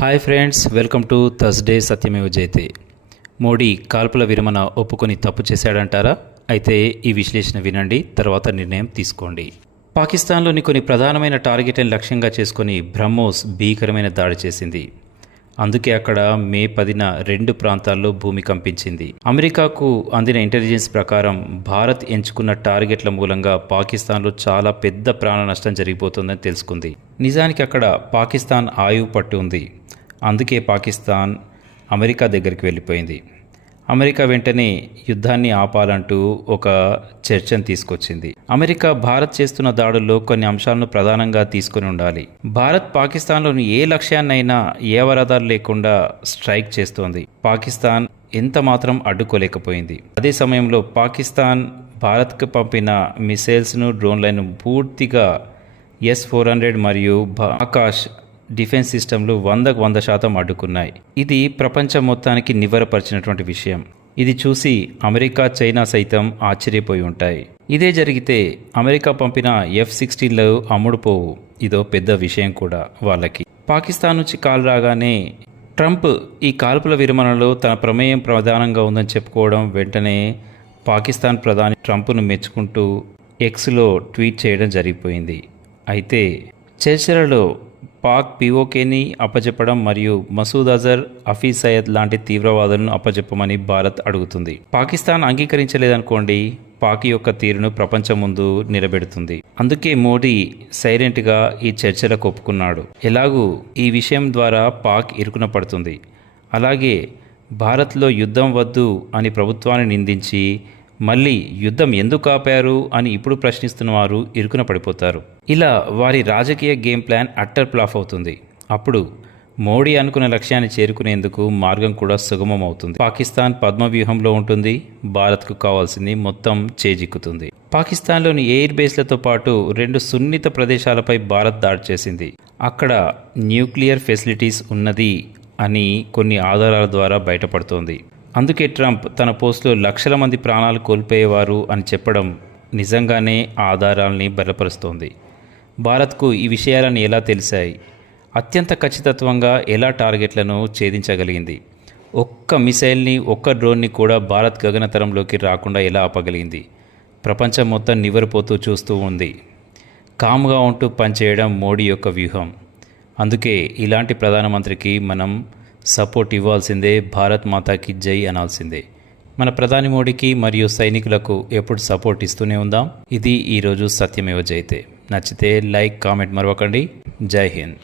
Hi friends welcome to Thursday Satyameva Jayate Modi కాల్పుల విరమణ ఒప్పుకొని తప్పు చేశాడంటారా? అయితే ఈ విశ్లేషణ వినండి తర్వాత నిర్ణయం తీసుకోండి. పాకిస్తాన్లోని కొన్ని ప్రధానమైన టార్గెట్లను లక్ష్యంగా చేసుకొని బ్రహ్మోస్ భీకరమైన దాడి చేసింది. అందుకే అక్కడ మే పదిన రెండు ప్రాంతాల్లో భూమి కంపించింది. అమెరికాకు అందిన ఇంటెలిజెన్స్ ప్రకారం భారత్ ఎంచుకున్న టార్గెట్ల మూలంగా పాకిస్తాన్లో చాలా పెద్ద ప్రాణ నష్టం జరిగిపోతుందని తెలుసుకుంది. నిజానికి అక్కడ పాకిస్తాన్ ఆయువు పట్టు ఉంది. అందుకే పాకిస్తాన్ అమెరికా దగ్గరికి వెళ్ళిపోయింది. అమెరికా వెంటనే యుద్ధాన్ని ఆపాలంటూ ఒక చర్చను తీసుకొచ్చింది. అమెరికా భారత్ చేస్తున్న దాడుల్లో కొన్ని అంశాలను ప్రధానంగా తీసుకుని ఉండాలి. భారత్ పాకిస్తాన్లోని ఏ లక్ష్యాన్నైనా ఏ అవరాధాలు లేకుండా స్ట్రైక్ చేస్తోంది. పాకిస్తాన్ ఎంత మాత్రం అడ్డుకోలేకపోయింది. అదే సమయంలో పాకిస్తాన్ భారత్కు పంపిన మిసైల్స్ను డ్రోన్లను పూర్తిగా ఎస్ ఫోర్ హండ్రెడ్ మరియు ఆకాష్ డిఫెన్స్ సిస్టంలు వందకు వంద శాతం అడ్డుకున్నాయి. ఇది ప్రపంచం మొత్తానికి నివ్వరపరిచినటువంటి విషయం. ఇది చూసి అమెరికా చైనా సైతం ఆశ్చర్యపోయి ఉంటాయి. ఇదే జరిగితే అమెరికా పంపిన ఎఫ్ సిక్స్టీన్లు అమ్ముడుపోవు ఇదో పెద్ద విషయం కూడా వాళ్ళకి. పాకిస్తాన్ నుంచి కాల్ రాగానే ట్రంప్ ఈ కాల్పుల విరమణలో తన ప్రమేయం ప్రధానంగా ఉందని చెప్పుకోవడం వెంటనే పాకిస్తాన్ ప్రధాని ట్రంప్ను మెచ్చుకుంటూ ఎక్స్లో ట్వీట్ చేయడం జరిగిపోయింది. అయితే చర్చలలో పాక్ పీఓకేని అప్పచెప్పడం మరియు మసూద్ అజర్ హఫీజ్ సయ్యద్ లాంటి తీవ్రవాదులను అప్పచెప్పమని భారత్ అడుగుతుంది. పాకిస్తాన్ అంగీకరించలేదనుకోండి పాక్ యొక్క తీరును ప్రపంచం ముందు నిలబెడుతుంది. అందుకే మోడీ సైలెంట్గా ఈ చర్చలకు ఒప్పుకున్నాడు. ఎలాగూ ఈ విషయం ద్వారా పాక్ ఇరుకున పడుతుంది. అలాగే భారత్లో యుద్ధం వద్దు అని ప్రభుత్వాన్ని నిందించి మళ్ళీ యుద్ధం ఎందుకు ఆపారు అని ఇప్పుడు ప్రశ్నిస్తున్న వారు ఇరుకున పడిపోతారు. ఇలా వారి రాజకీయ గేమ్ ప్లాన్ అట్టర్ ప్లాఫ్ అవుతుంది. అప్పుడు మోడీ అనుకున్న లక్ష్యాన్ని చేరుకునేందుకు మార్గం కూడా సుగమం అవుతుంది పాకిస్తాన్ పద్మ వ్యూహంలో ఉంటుంది. భారత్కు కావాల్సింది మొత్తం చేజిక్కుతుంది. పాకిస్తాన్లోని ఎయిర్ బేస్లతో పాటు రెండు సున్నిత ప్రదేశాలపై భారత్ దాడి చేసింది. అక్కడ న్యూక్లియర్ ఫెసిలిటీస్ ఉన్నది అని కొన్ని ఆధారాల ద్వారా బయటపడుతోంది. అందుకే ట్రంప్ తన పోస్టులో లక్షల మంది ప్రాణాలు కోల్పోయేవారు అని చెప్పడం నిజంగానే ఆధారాల్ని బలపరుస్తోంది. భారత్కు ఈ విషయాలను ఎలా తెలిసాయి? అత్యంత ఖచ్చితత్వంగా ఎలా టార్గెట్లను ఛేదించగలిగింది? ఒక్క మిసైల్ని ఒక్క డ్రోన్ని కూడా భారత్ గగనతరంలోకి రాకుండా ఎలా ఆపగలిగింది? ప్రపంచం మొత్తం నివరిపోతూ చూస్తూ ఉంది. కామ్గా ఉంటూ పనిచేయడం మోడీ యొక్క వ్యూహం. అందుకే ఇలాంటి ప్రధానమంత్రికి మనం సపోర్ట్ ఇవ్వాల్సిందే భారత్ మాతాకి జై అనాల్సిందే. మన ప్రధాని మోడీకి మరియు సైనికులకు ఎప్పుడు సపోర్ట్ ఇస్తూనే ఉందాం. ఇది ఈరోజు సత్యమేవ జైతే. నచ్చితే లైక్ కామెంట్ మరవకండి. జై హింద్.